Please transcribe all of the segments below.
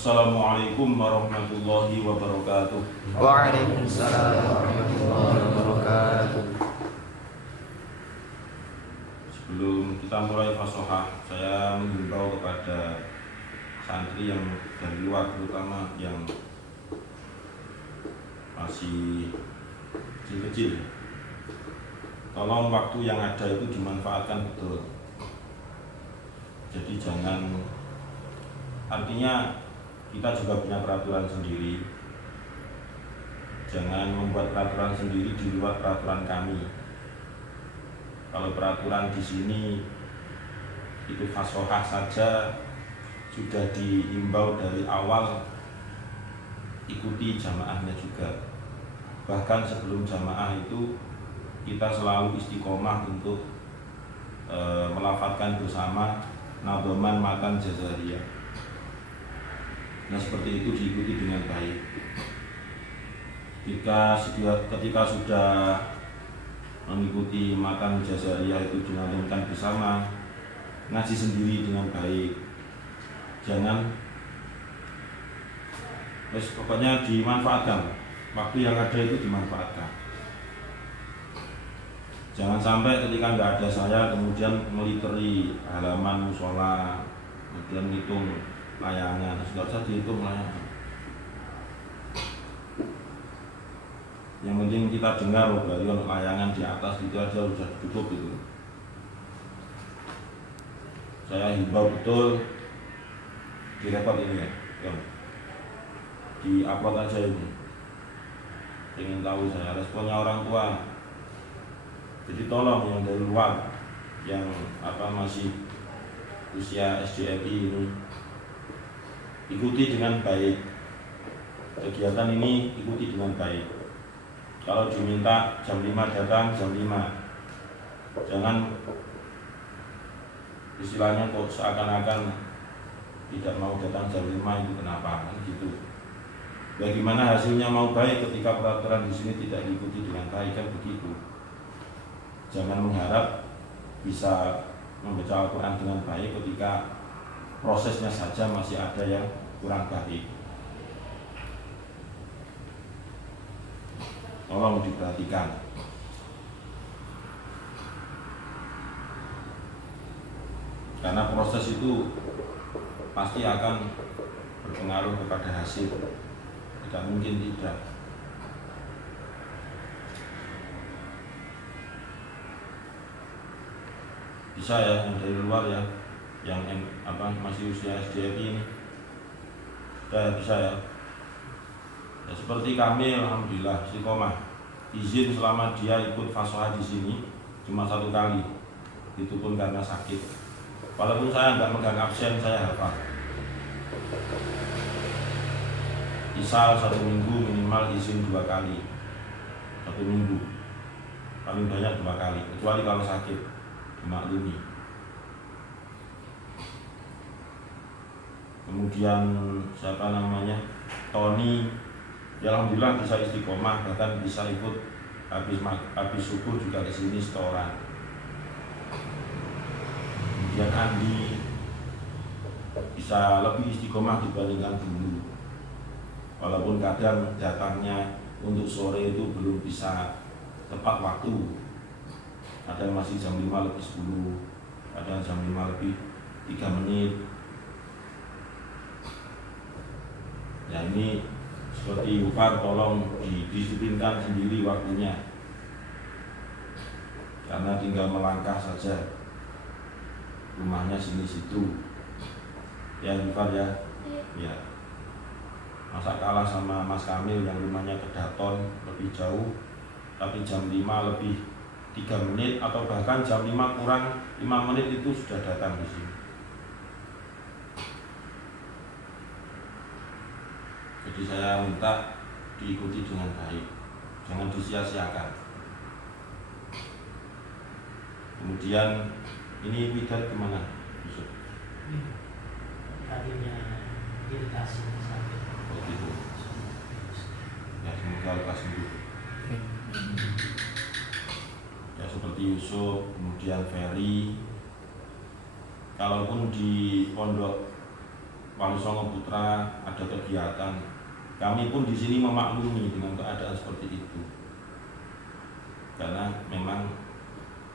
Assalamualaikum warahmatullahi wabarakatuh. Waalaikumsalam warahmatullahi wabarakatuh. Sebelum kita mulai fasohah, saya menghimbau kepada santri yang dari luar, terutama yang masih kecil-kecil, tolong waktu yang ada itu dimanfaatkan betul. Jadi jangan, artinya kita juga punya peraturan sendiri. Jangan membuat peraturan sendiri di luar peraturan kami. Kalau peraturan di sini itu fasohah saja, sudah dihimbau dari awal, ikuti jamaahnya juga. Bahkan sebelum jamaah itu kita selalu istiqomah untuk melafadzkan bersama nadhaman matan jazariyah. Nah, seperti itu diikuti dengan baik. Ketika sudah mengikuti matan jazariyah itu dinazamkan bersama, ngaji sendiri dengan baik. Jangan, pokoknya dimanfaatkan. Waktu yang ada itu dimanfaatkan. Jangan sampai ketika nggak ada saya kemudian meliteri halaman musola, kemudian ngitung layangan. Nggak usah dihitung layangan. Yang penting kita dengar berarti kalau layangan di atas itu aja sudah cukup itu. Saya himbau betul direpot ini ya, di upload aja ini. Ingin tahu saya responnya orang tua. Jadi tolong yang dari luar, yang masih usia SDMI ini, ikuti dengan baik. Kegiatan ini ikuti dengan baik. Kalau diminta jam 5 datang jam 5. Jangan istilahnya kok seakan-akan tidak mau datang jam 5 itu kenapa kan gitu. Bagaimana hasilnya mau baik ketika peraturan di sini tidak diikuti dengan baik, kan begitu. Jangan mengharap bisa membaca Al-Quran dengan baik ketika prosesnya saja masih ada yang kurang baik. Tolong diperhatikan. Karena proses itu pasti akan berpengaruh kepada hasil. Tidak mungkin tidak. Bisa ya yang dari luar ya, yang masih usia SDMI ini, bisa ya. Ya seperti kami, alhamdulillah istiqomah. Izin selama dia ikut fasohah di sini cuma 1 kali, itu pun karena sakit. Walaupun saya nggak megang absen, saya hafal. Isal 1 minggu minimal izin 2 kali, 1 minggu paling banyak 2 kali, kecuali kalau sakit dimaklumi. Kemudian Tony, ya alhamdulillah bisa istiqomah, bahkan bisa ikut habis subuh juga ke sini setoran. Kemudian Andi bisa lebih istiqomah dibandingkan dulu. Walaupun kadang datangnya untuk sore itu belum bisa tepat waktu. Ada yang masih jam 5 lebih 10, ada yang jam 5 lebih 3 menit. Ya ini seperti Ufar, tolong didisiplinkan sendiri waktunya. Karena tinggal melangkah saja, rumahnya sini-situ. Ya Ufar ya. Ya. Masa kalah sama Mas Kamil yang rumahnya ke Daton lebih jauh, tapi jam 5 lebih 3 menit atau bahkan jam 5 kurang 5 menit itu sudah datang di sini. Jadi saya minta diikuti dengan baik, jangan disia-siakan. Kemudian ini Widat kemana? Yusuf? Tadinya iritasi sakit. Oh gitu. Ya semoga lekas sembuh. Ya seperti Yusuf, kemudian Ferry. Kalaupun di pondok Wali Songo Putra ada kegiatan, kami pun di sini memaklumi dengan keadaan seperti itu, karena memang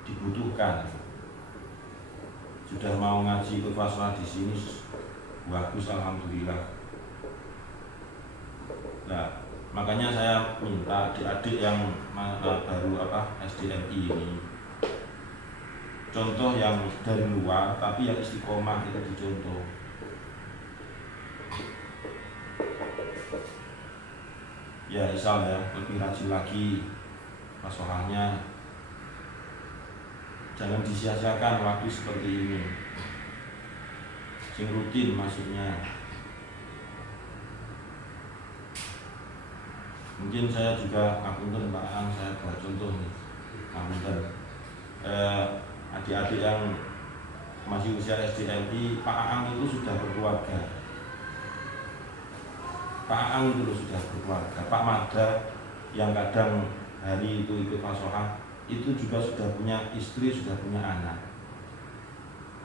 dibutuhkan. Sudah mau ngaji ikut fasolah di sini bagus, alhamdulillah. Nah, makanya saya minta adik-adik yang baru SDMI ini, contoh yang dari luar tapi yang istiqomah itu dicontoh. Ya insya ya, lebih rajin lagi fasolahnya. Jangan disia-siakan waktu seperti ini, sing rutin maksudnya. Mungkin saya juga ngapunten Pak Ang, saya buat contoh nih, ngapunten adik-adik yang masih usia SDMI, Pak Ang itu sudah berkeluarga. Pak Ang itu sudah berkeluarga. Pak Mada yang kadang hari itu ikut fasolah itu juga sudah punya istri, sudah punya anak.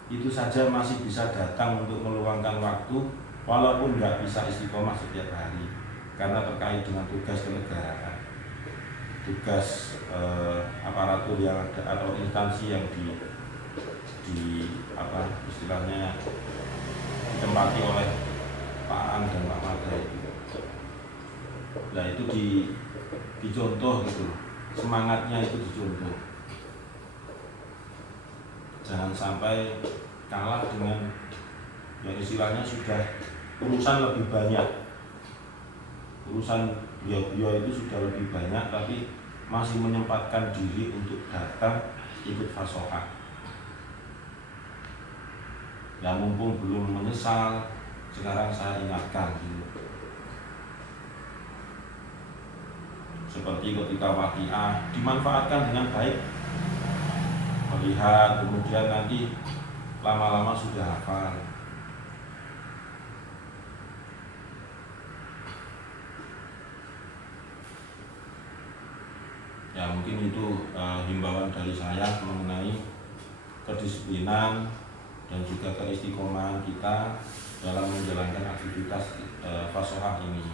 Itu saja masih bisa datang untuk meluangkan waktu, walaupun nggak bisa istiqomah setiap hari, karena terkait dengan tugas kenegaraan, tugas aparatur yang ada atau instansi yang istilahnya ditempati oleh Pak Ang dan Pak Mada itu. Nah itu dicontoh gitu, semangatnya itu dicontoh. Jangan sampai kalah dengan yang istilahnya sudah urusan lebih banyak. Urusan beliau itu sudah lebih banyak, tapi masih menyempatkan diri untuk datang ikut fasolah. Ya mumpung belum menyesal, sekarang saya ingatkan gitu. Seperti ketika waqiah, dimanfaatkan dengan baik, melihat, kemudian nanti lama-lama sudah hafal. Ya mungkin itu himbauan dari saya mengenai kedisiplinan dan juga keistiqomahan kita dalam menjalankan aktivitas fasolah ini.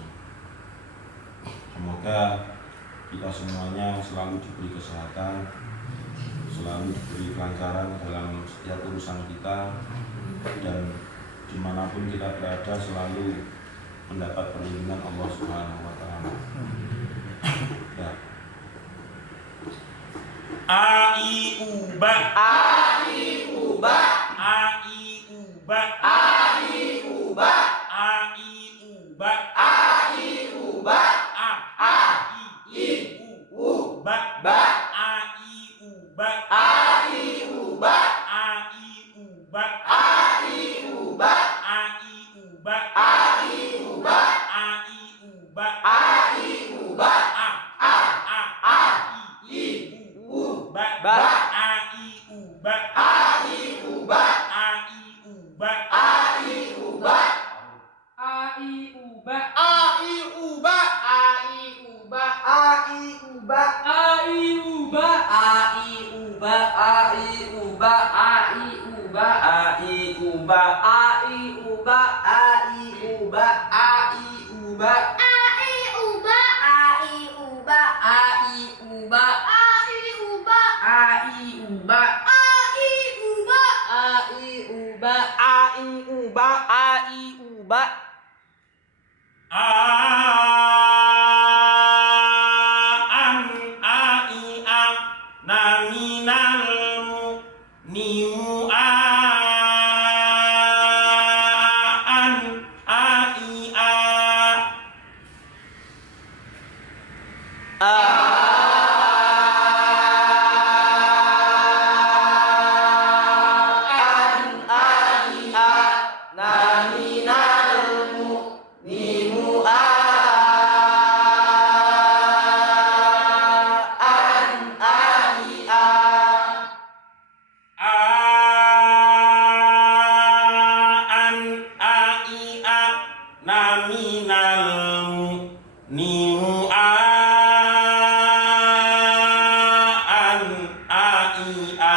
Semoga kita semuanya selalu diberi kesehatan, selalu diberi kelancaran dalam setiap urusan kita, dan dimanapun kita berada selalu mendapat perlindungan Allah Subhanahu wa Ta'ala. Ya. Ai uba, Ai uba, ai uba, ai uba, ai uba, ai uba, ai uba, ba, ai uba, ai uba, ai uba, ai uba, ai uba, ai uba, ai uba, ai uba, uba, ba, ai uba, ai uba, ai uba, ai uba, ai uba ai uba, ai uba, ai uba, ai uba ai uba, ai uba, ai uba, ai uba, ai uba, ai uba, ai uba, Ai uba, ai uba, ai uba, ai uba, ai uba, ai uba, ai uba, ai uba, ai uba. An ai a naminal niu an ai a an ai a naminal niu an ai a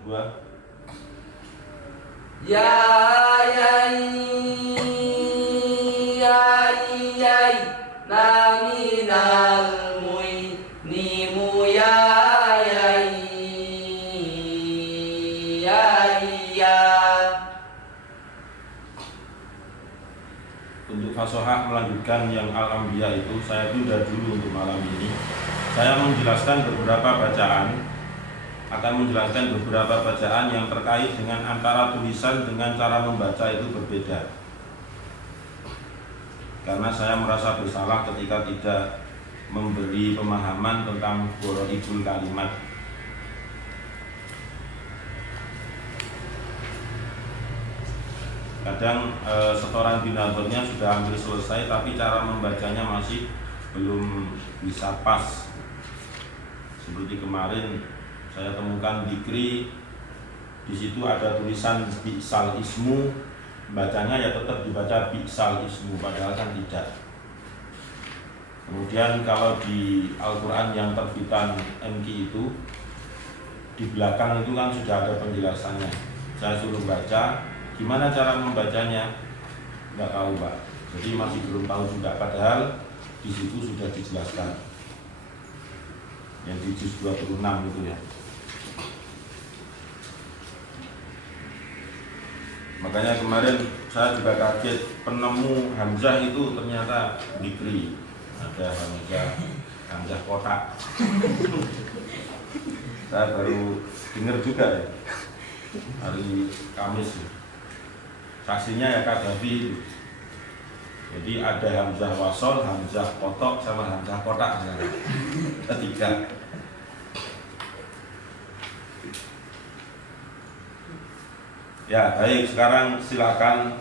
Dua. Ya yai yai naminal nimu ya yai ya. Untuk fasohah melanjutkan yang Al-Anbiya itu saya tunda dulu untuk malam ini. Saya menjelaskan beberapa bacaan, akan menjelaskan beberapa bacaan yang terkait dengan antara tulisan dengan cara membaca itu berbeda. Karena saya merasa bersalah ketika tidak memberi pemahaman tentang ghoroibul kalimat. Kadang setoran binatotnya sudah hampir selesai, tapi cara membacanya masih belum bisa pas. Seperti kemarin saya temukan dikri, di situ ada tulisan bi'sal ismu, bacanya ya tetap dibaca bi'sal ismu, padahal kan tidak. Kemudian kalau di Al-Quran yang terbitan MQ itu, di belakang itu kan sudah ada penjelasannya. Saya suruh baca, gimana cara membacanya? Nggak tahu Pak, jadi masih belum tahu juga, padahal di situ sudah dijelaskan. Yang di juz 26 itu ya. Makanya kemarin saya juga kaget, penemu hamzah itu ternyata dikri. Ada hamzah kotak. Saya baru dengar juga ya, hari Kamis. Saksinya ya Kadafi. Jadi ada hamzah wasol, hamzah kotok, sama hamzah kotak. Ketiga. Ya baik, sekarang silakan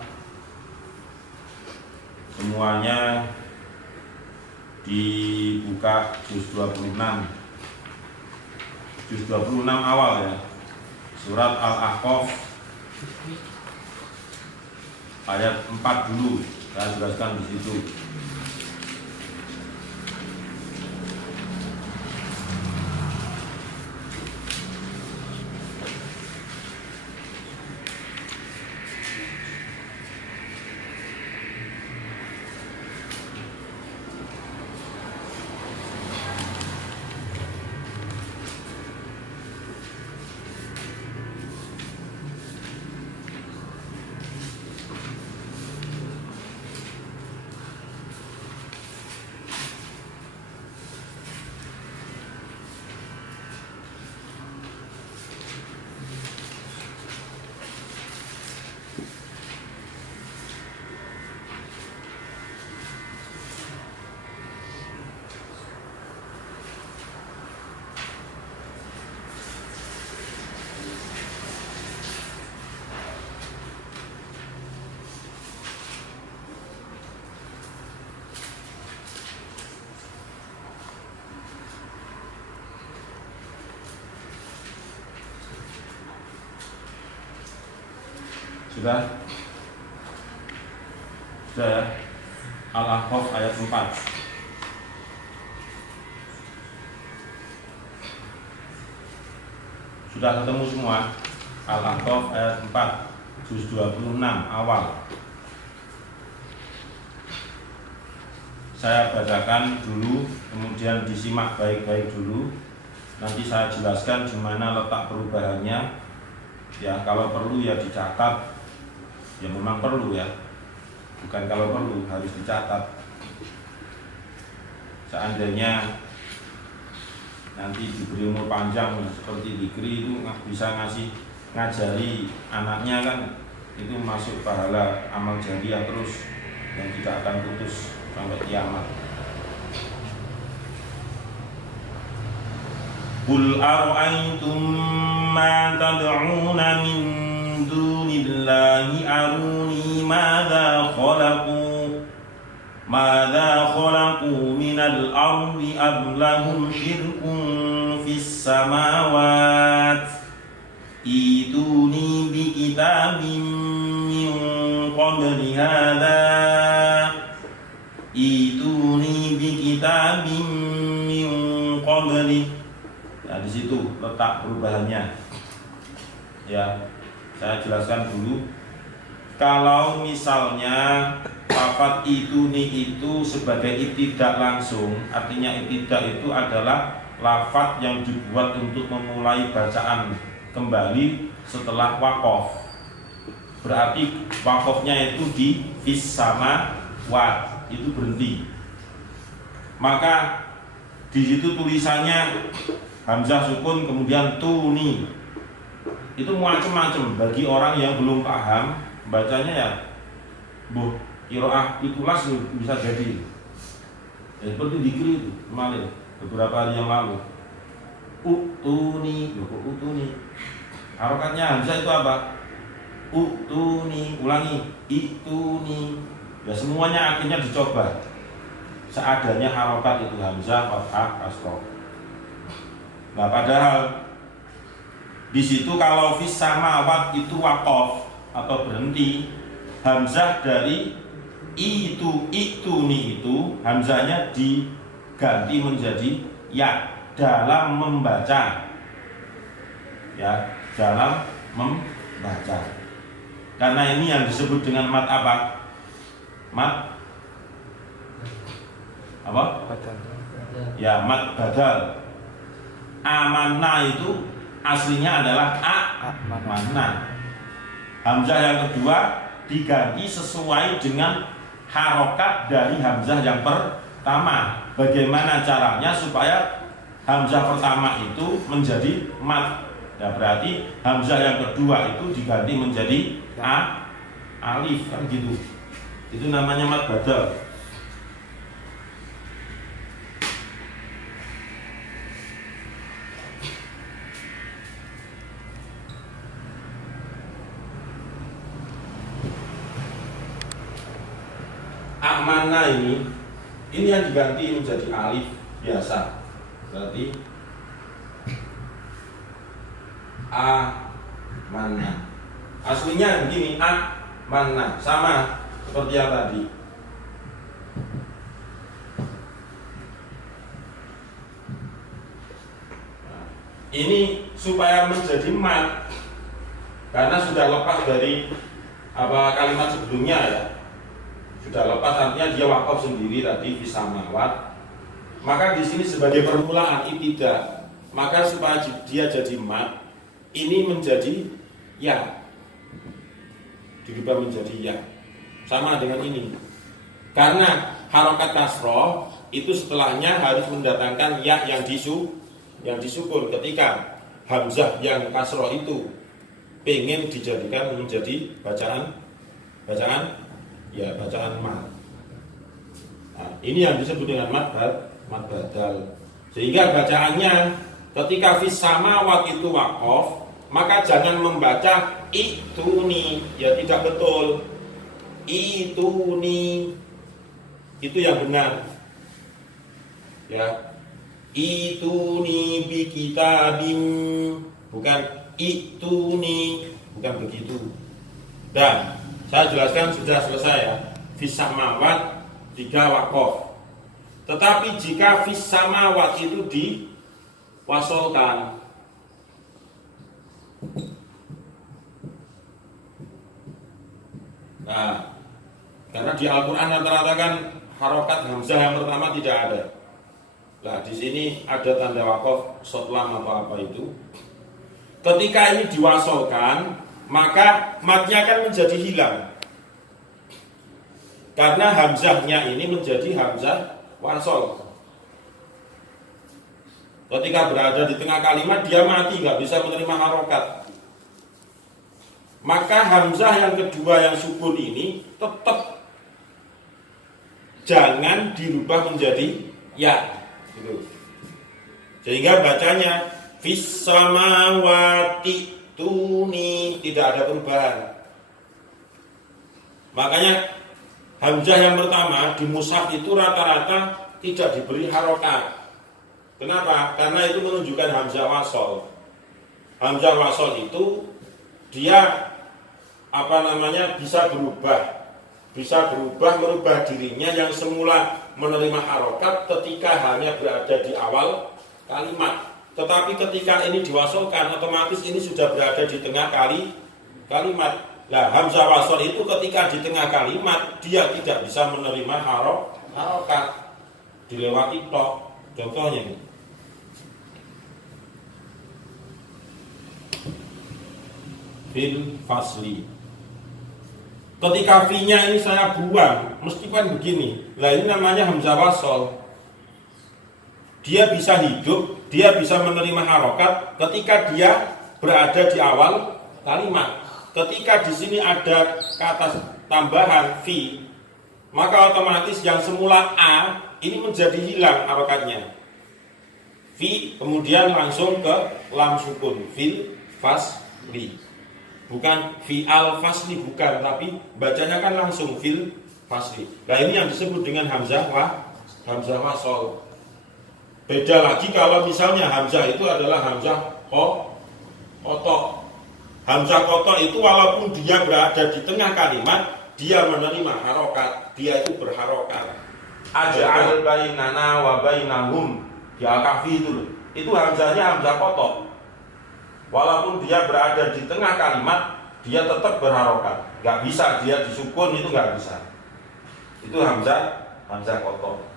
semuanya dibuka juz 26. Juz 26 awal ya. Surat Al-Ahqaf ayat 4 dulu. Saya jelaskan di situ. Sudah? Sudah ya? Al-Ahqaf ayat 4. Sudah ketemu semua? Al-Ahqaf ayat 4 juz 26 awal. Saya bacakan dulu, kemudian disimak baik-baik dulu. Nanti saya jelaskan di mana letak perubahannya. Ya kalau perlu ya dicatat. Ya memang perlu ya. Bukan kalau perlu, harus dicatat. Seandainya nanti diberi umur panjang seperti dikri itu bisa ngajari anaknya kan, itu masuk pahala amal jariah terus yang tidak akan putus sampai kiamat. Qul ara'aytum ma tad'una min dunillahi aruni madza khalaqu minal ardi am lahum syirkun fis samawat ituni bi kitabim min qabli hadza ituni bi kitabim min qabli. Nah, di situ letak perubahannya. Ya, saya jelaskan dulu. Kalau misalnya lafaz ituni itu sebagai ibtidak langsung, artinya ibtidak itu adalah lafaz yang dibuat untuk memulai bacaan kembali setelah waqaf. Berarti waqafnya itu di fis sama wat, itu berhenti. Maka di situ tulisannya hamzah sukun kemudian tuni. Itu macam-macam bagi orang yang belum paham bacanya ya. Qiraah itulah bisa jadi. Ya, seperti dikir itu kemarin beberapa hari yang lalu. Utuni, utuni. Harokatnya hamzah itu apa? Utuni, ulangi. Ituni. Ya semuanya akhirnya dicoba. Seadanya harokat itu hamzah, fathah, kasroh. Nah padahal di situ kalau fis samawat itu waqaf atau berhenti, hamzah dari ituni itu hamzahnya diganti menjadi ya dalam membaca. Ya, dalam membaca. Karena ini yang disebut dengan mat apa? Mat apa? Ya, mat badal. Amanah itu aslinya adalah amanah. Hamzah yang kedua diganti sesuai dengan harokat dari hamzah yang pertama. Bagaimana caranya supaya hamzah pertama itu menjadi mat? Ya berarti hamzah yang kedua itu diganti menjadi alif kan gitu. Itu namanya mat badal. Amanah ini yang diganti menjadi alif biasa. Berarti amanah. Aslinya begini, amanah sama seperti yang tadi. Ini supaya menjadi mat karena sudah lepas dari kalimat sebelumnya ya. Sudah lepas artinya dia wakaf sendiri tadi fis samawat. Maka di sini sebagai permulaan ibtidah, maka supaya dia jadi mat, ini menjadi ya. Dirubah menjadi ya. Sama dengan ini. Karena harokat kasroh itu setelahnya harus mendatangkan ya yang disukun. Ketika hamzah yang kasroh itu pengen dijadikan menjadi bacaan mat. Nah, ini yang disebut dengan mat badal. Sehingga bacaannya ketika fis samawat itu waqaf, maka jangan membaca ituni, ya tidak betul. Ituni itu yang benar. Ya. Ituni bi kitabim, bukan ituni, bukan begitu. Dan saya jelaskan sudah selesai ya. Fis samawat 3 waqaf. Tetapi jika fis samawat itu diwasolkan, nah, karena di Al-Quran rata-rata kan harokat hamzah yang pertama tidak ada. Nah, di sini ada tanda waqaf sotlam atau apa itu. Ketika ini diwasolkan, maka matnya akan menjadi hilang. Karena hamzahnya ini menjadi hamzah wasol. Ketika berada di tengah kalimat dia mati, nggak bisa menerima harokat. Maka hamzah yang kedua yang sukun ini tetap jangan dirubah menjadi ya. Gitu. Sehingga bacanya fis samawati tuni, tidak ada perubahan. Makanya hamzah yang pertama di mushaf itu rata-rata tidak diberi harokat. Kenapa? Karena itu menunjukkan hamzah wasol. Hamzah wasol itu dia bisa berubah merubah dirinya yang semula menerima harokat ketika hanya berada di awal kalimat. Tetapi ketika ini diwasolkan, otomatis ini sudah berada di tengah kalimat. Nah, hamzah wasol itu ketika di tengah kalimat dia tidak bisa menerima harokat, dilewati tok. Contohnya ini. Fil fasli. Ketika fi-nya ini saya buang, mesti kan begini. Lah ini namanya hamzah wasol. Dia bisa hidup, dia bisa menerima harokat ketika dia berada di awal kalimat. Ketika di sini ada kata tambahan fi, maka otomatis yang semula a ini menjadi hilang harokatnya. Fi kemudian langsung ke lam sukun, fil fasli. Bukan fi al fasli, bukan, tapi bacanya kan langsung fil fasli. Nah ini yang disebut dengan hamzah wasol. Beda lagi kalau misalnya hamzah itu adalah hamzah kotok. Hamzah kotok itu walaupun dia berada di tengah kalimat, dia menerima harokat, dia itu berharokat. Aja'al bainana wa bainahum di Al-Kahfi itu hamzahnya hamzah kotok. Walaupun dia berada di tengah kalimat, dia tetap berharokat. Gak bisa dia disukun, itu gak bisa. Itu hamzah kotok.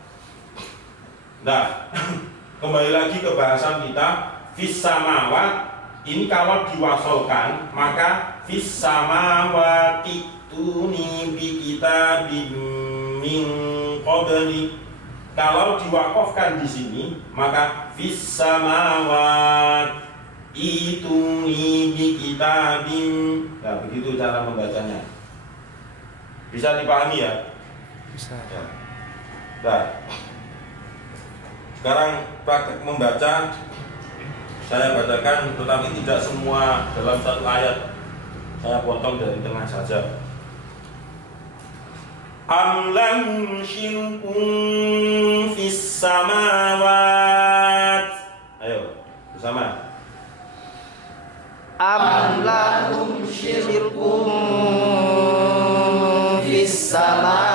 Nah, kembali lagi ke bahasan kita, fis samawat ini kalau diwasolkan maka fis samawati tuni bi kitabim min qabli. Kalau diwakafkan di sini maka fis samawat ituni bi kitabim. Nah, begitu cara membacanya. Bisa dipahami ya? Bisa. Ya. Nah, sekarang praktek membaca saya bacakan, tetapi tidak semua dalam satu ayat. Saya potong dari tengah saja. Am lahum syirkun fis samawat. Ayo bersama. Am lahum syirkun fis samawat.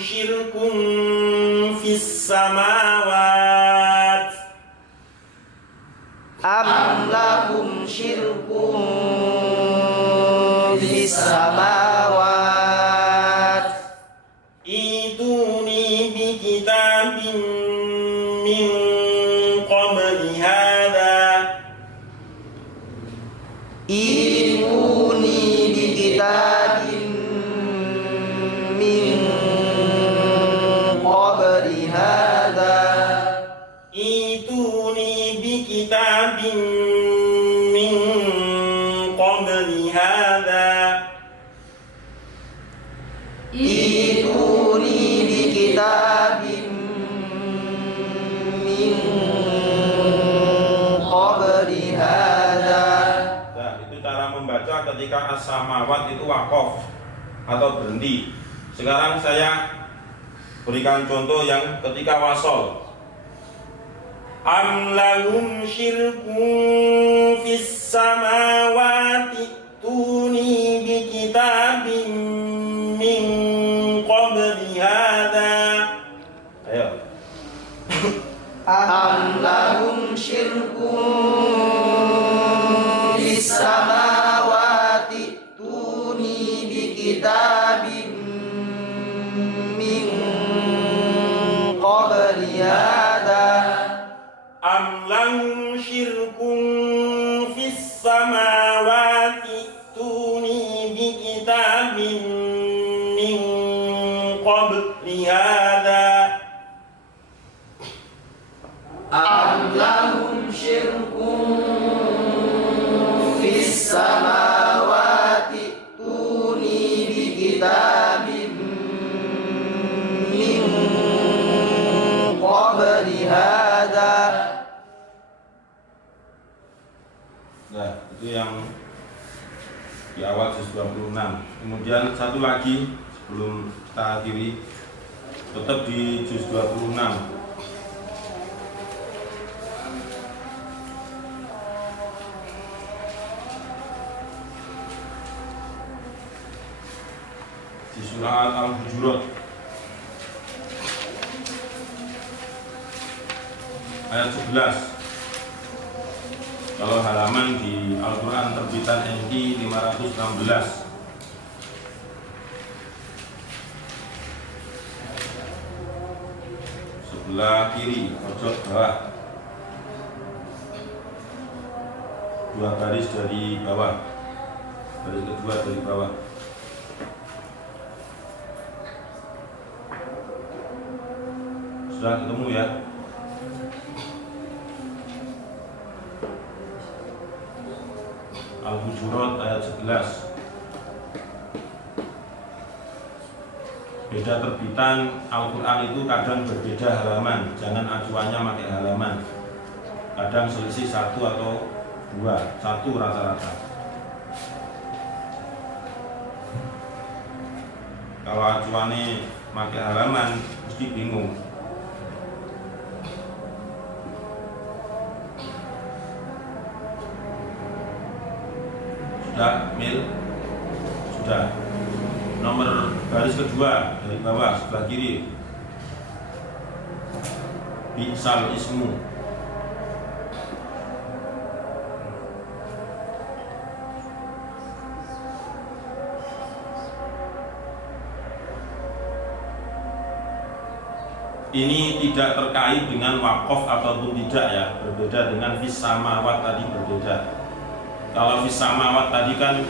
Syirkun fis samawat. Am lahum syirkun fis samawat. Ituni bi kitabin min qabli hadha. Ituni bi kitabin min qabli hadha. Ituni bi kitabin min qabli hadha. Ituni bi kitabin min qabli hadha. Nah, itu cara membaca ketika as-samawat itu waqaf atau berhenti. Sekarang saya berikan contoh yang ketika wasol. Am lahum syirkun fis samawati tuni bi kitabin min qabli hadha. Ayo. Am lahum syirkun fis samawati tuni bi kitabin min qabli hadha. Am lahum syirkun fis samawati tuni bi kitabin min qabli hadha. Am lahum syirkun fis samawati tuni bi kitabin min qabli hadha. Nah, itu yang di awal juz 26. Kemudian satu lagi sebelum kita akhiri, tetap di juz 26. Di surah Al-Hujurat. ayat 11. Kalau halaman di Al-Quran terbitan NI 516. Sebelah kiri, pojok bawah. 2 baris dari bawah. Baris kedua dari bawah. Sudah ketemu ya? Al-Hujurat ayat 11. Beda terbitan Al-Quran itu kadang berbeda halaman. Jangan acuannya pakai halaman. Kadang selisih 1 atau 2, 1 rata-rata. Kalau acuannya pakai halaman mesti bingung. Sudah, Mil? Sudah. Nomor baris kedua dari bawah sebelah kiri. Bi'sal ismu. Ini tidak terkait dengan wakaf ataupun tidak ya, berbeda dengan fis samawat tadi berbeda. Kalau fis samawat tadi kan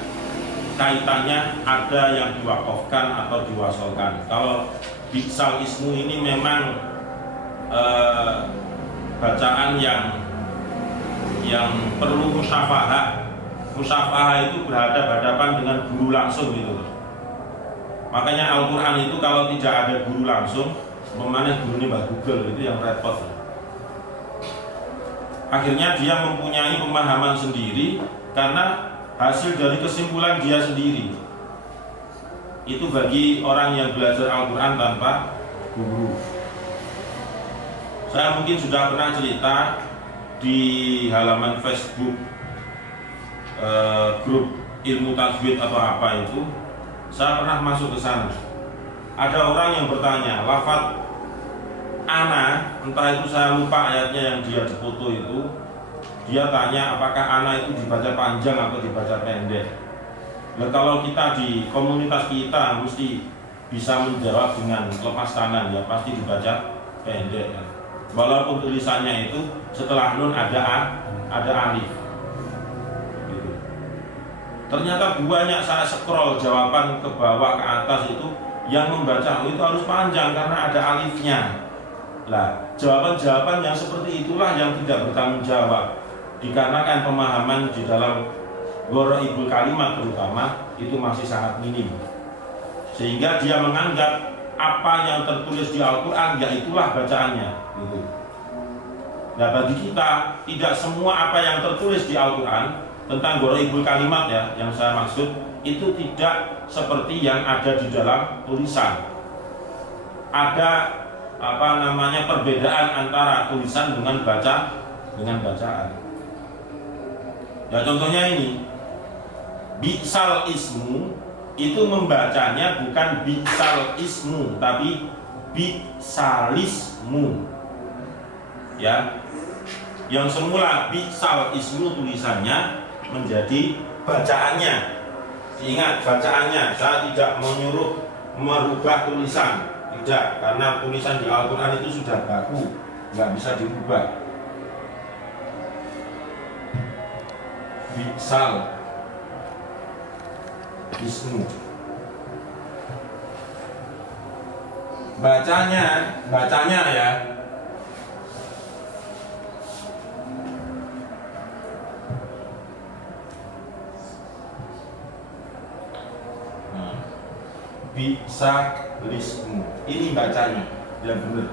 kaitannya ada yang diwakafkan atau diwasolkan. Kalau bi'sal ismu ini memang bacaan yang perlu musyafahah. Musyafahah itu berhadapan dengan guru langsung gitu. Makanya Al-Quran itu kalau tidak ada guru langsung, memang guru ini Mbak Google itu yang repot. Akhirnya dia mempunyai pemahaman sendiri karena hasil dari kesimpulan dia sendiri. Itu bagi orang yang belajar Al-Quran tanpa guru. Saya mungkin sudah pernah cerita di halaman Facebook grup ilmu tajwid atau apa itu, saya pernah masuk ke sana. Ada orang yang bertanya, lafaz ana, entah itu saya lupa ayatnya yang dia foto itu. Dia tanya apakah ana itu dibaca panjang atau dibaca pendek. Nah, kalau kita di komunitas kita mesti bisa menjawab dengan lepas tangan ya, pasti dibaca pendek ya. Walaupun tulisannya itu setelah nun ada alif. Gitu. Ternyata banyak saya scroll jawaban ke bawah ke atas itu yang membaca itu harus panjang karena ada alifnya. Lah, jawaban-jawaban yang seperti itulah yang tidak bertanggung jawab. Dikarenakan pemahaman di dalam gharaibul kalimat terutama itu masih sangat minim. Sehingga dia menganggap apa yang tertulis di Al-Quran ya itulah bacaannya gitu. Nah, bagi kita tidak semua apa yang tertulis di Al-Quran tentang gharaibul kalimat ya yang saya maksud itu tidak seperti yang ada di dalam tulisan. Ada perbedaan antara tulisan dengan bacaan. Ya contohnya ini, bi'sal ismu itu membacanya bukan bi'sal ismu tapi bi'salismu. Ya. Yang semula bi'sal ismu tulisannya menjadi bacaannya. Ingat bacaannya, saya tidak menyuruh merubah tulisan, tidak, karena tulisan di Al-Quran itu sudah baku, nggak bisa dirubah. Bi'sal ismu, bacanya ya. Bi'salismu, ini bacanya yang benar.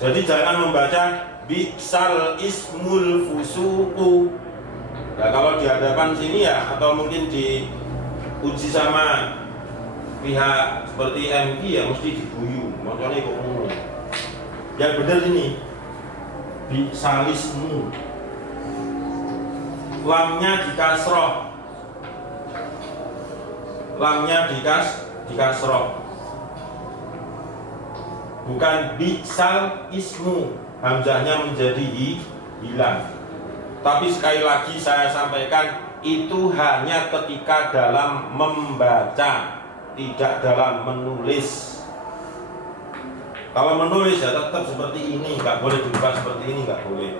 Jadi jangan membaca bi'sal ismul fusuku. Nah, kalau di hadapan sini ya, atau mungkin diuji sama pihak seperti MI ya mesti diguyu, makanya kok ngomong. Yang benar ini bi'salismu, lamnya dikasroh, lamnya dikasroh. bukan bi'sal ismu, hamzahnya menjadi hilang. Tapi sekali lagi saya sampaikan, itu hanya ketika dalam membaca, tidak dalam menulis. Kalau menulis ya tetap seperti ini, nggak boleh diubah seperti ini, nggak boleh.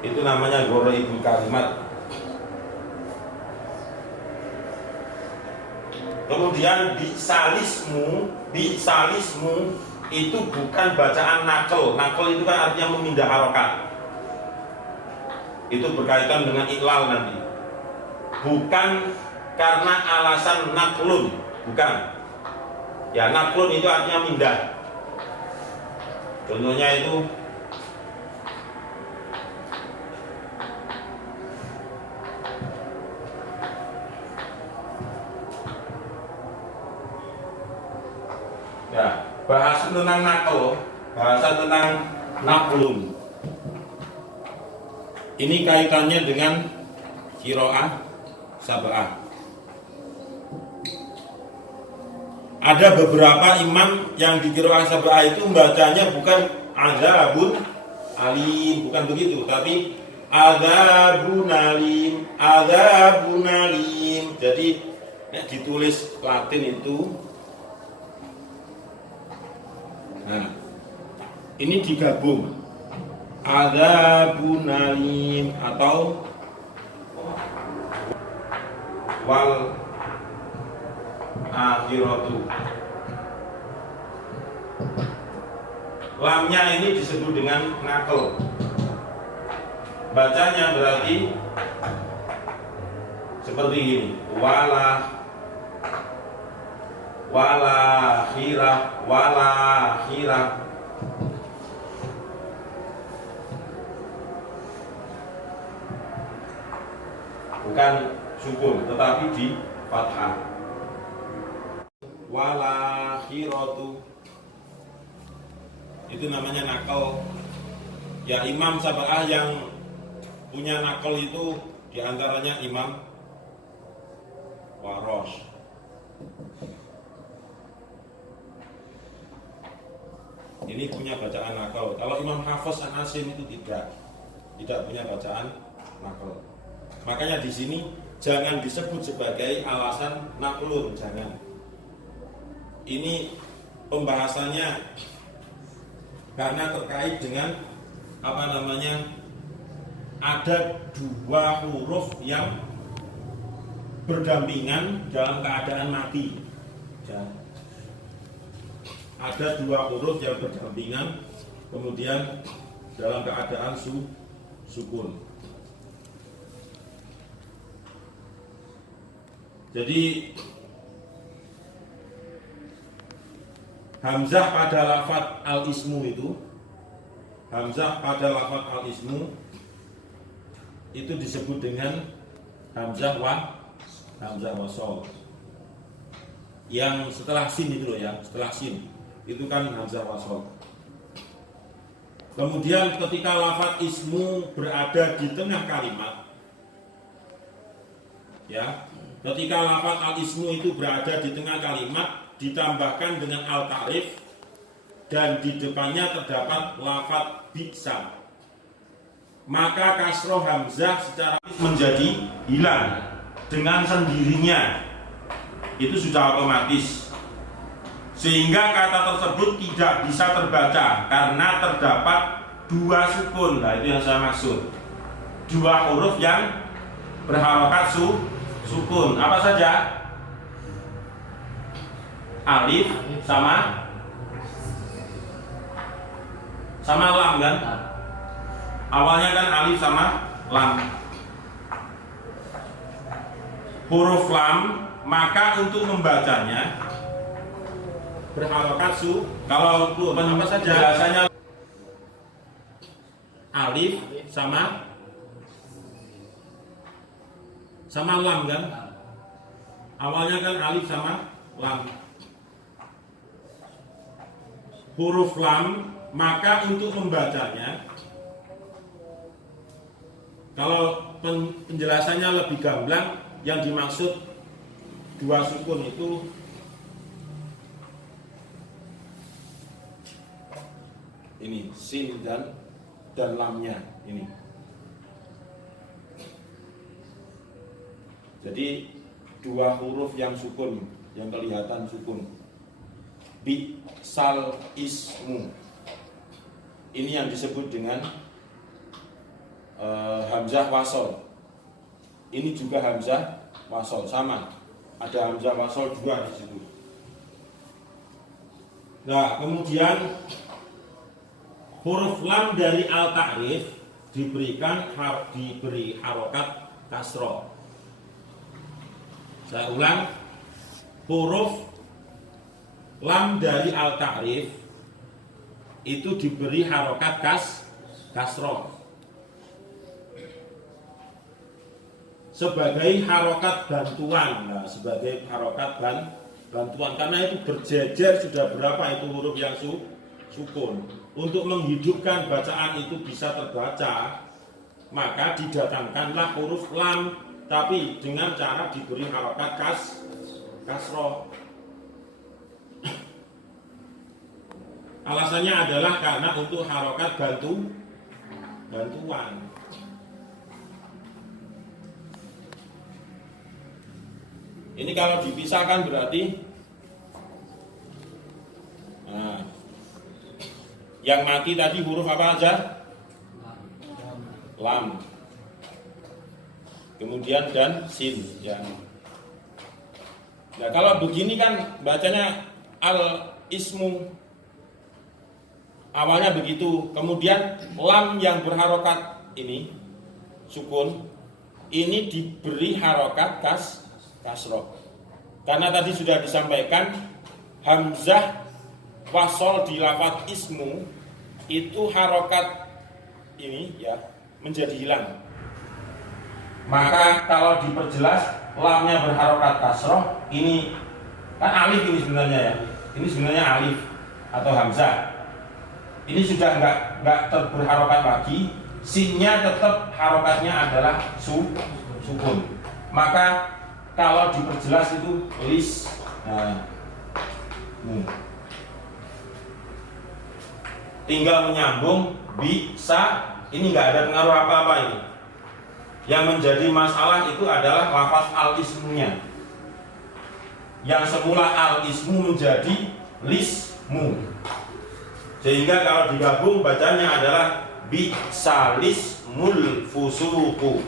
Itu namanya gharaibul kalimat. Kemudian bi'salismu itu bukan bacaan nakal. Nakal itu kan artinya memindah harokat. Itu berkaitan dengan iklal nanti. Bukan karena alasan naklun, bukan. Ya, naklun itu artinya mindah. Contohnya itu ya, bahasa tentang nakal, bahasa tentang naklun. Ini kaitannya dengan qiraah sab'ah. Ada beberapa imam yang di qiraah sab'ah itu membacanya bukan azabun alim, bukan begitu, tapi azabun alim, azabun alim. Jadi ditulis Latin itu. Nah, ini digabung azabun alim atau wal akhiratu. Lamnya ini disebut dengan nakal. Bacanya berarti seperti ini, wala khirah. Bukan sukun, tetapi di fathah. Wala khiratu. Itu namanya nakal. Ya, imam sab'ah yang punya nakal itu diantaranya Imam Warosh. Ini punya bacaan nakal. Kalau Imam Hafiz An-Asim itu tidak punya bacaan nakal. Makanya di sini jangan disebut sebagai alasan naklun, jangan. Ini pembahasannya karena terkait dengan ada dua huruf yang berdampingan dalam keadaan mati. Ada dua huruf yang berdampingan kemudian dalam keadaan sukun. Jadi hamzah pada lafaz al-ismu itu, hamzah pada lafaz al-ismu itu disebut dengan hamzah wasol. Yang setelah sin itu loh ya, setelah sin itu kan hamzah wasol. Kemudian ketika lafaz ismu berada di tengah kalimat, ya, ketika lafaz al-ismu itu berada di tengah kalimat ditambahkan dengan al-ta'rif dan di depannya terdapat lafaz bi'sa, maka kasroh hamzah secara menjadi hilang dengan sendirinya. Itu sudah otomatis, sehingga kata tersebut tidak bisa terbaca karena terdapat dua sukun. Nah, itu yang saya maksud, dua huruf yang berharokat sukun. Apa saja? Alif sama lam kan? Awalnya kan alif sama lam. Huruf lam, maka untuk membacanya berharokat kalau apa saja? Biasanya alif sama lam kan? Awalnya kan alif sama lam. Huruf lam, maka untuk membacanya, kalau penjelasannya lebih gamblang, yang dimaksud dua sukun itu Ini sin dan lamnya ini. Jadi dua huruf yang sukun, yang kelihatan sukun. Bi'sal ismu. Ini yang disebut dengan hamzah wasol. Ini juga hamzah wasol, sama. Ada hamzah wasol dua di situ. Nah, kemudian huruf lam dari al-ta'rif diberi harokat kasroh. Saya ulang, huruf lam dari al-ta'rif itu diberi harokat kasroh sebagai harokat bantuan. Nah, sebagai harokat bantuan, karena itu berjejer sudah berapa itu huruf yang sukun. Untuk menghidupkan bacaan itu bisa terbaca, maka didatangkanlah huruf lam, tapi dengan cara diberi harokat kasroh. Alasannya adalah karena untuk harokat bantuan. Ini kalau dipisahkan berarti yang mati tadi huruf apa aja? Lam. Kemudian dan sin ya. Nah, kalau begini kan bacanya al-ismu. Awalnya begitu, kemudian lam yang berharokat ini sukun, ini diberi harokat kasroh. Karena tadi sudah disampaikan hamzah wasol di lafadz ismu itu harokat ini ya menjadi hilang. Maka kalau diperjelas lamnya berharokat kasroh, ini kan alif ini sebenarnya ya. Ini sebenarnya alif atau hamzah. Ini sudah nggak berharokat lagi, sinnya tetap harokatnya adalah sukun. Maka kalau diperjelas itu lis. Nah, tinggal menyambung bisa. Ini nggak ada pengaruh apa-apa ini. Yang menjadi masalah itu adalah lafaz al-ismunya. Yang semula al-ismu menjadi lismu. Sehingga kalau digabung bacanya adalah bisalismul fusuku.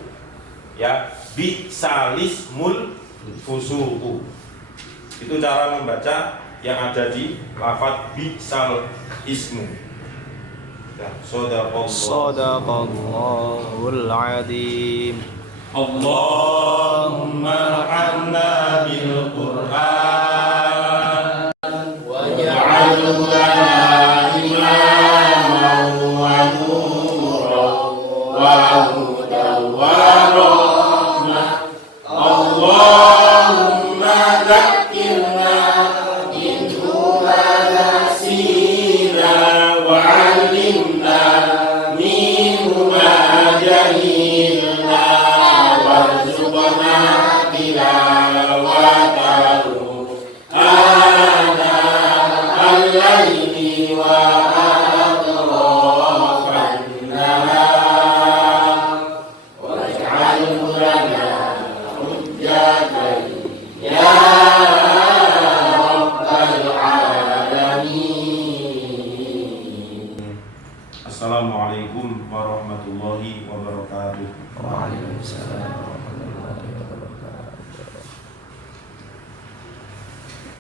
Ya, bisalismul fusuku. Itu cara membaca yang ada di lafaz bisal ismu. Shadaqallahul azim. Allahumma arhamna bil Qur'an waj'alhu lana imaman wa nuran wa hudan wa rahmah. Allahumma dzakkirna minhu ma nasina wa 'allimna minhu ma jahilna warzuqna tilawatahu ana al-laili wa atrafan nahar waj'alhu lana hujjatan ya rabbal alamin. Assalamualaikum warahmatullahi wabarakatuh. Waalaikumsalam.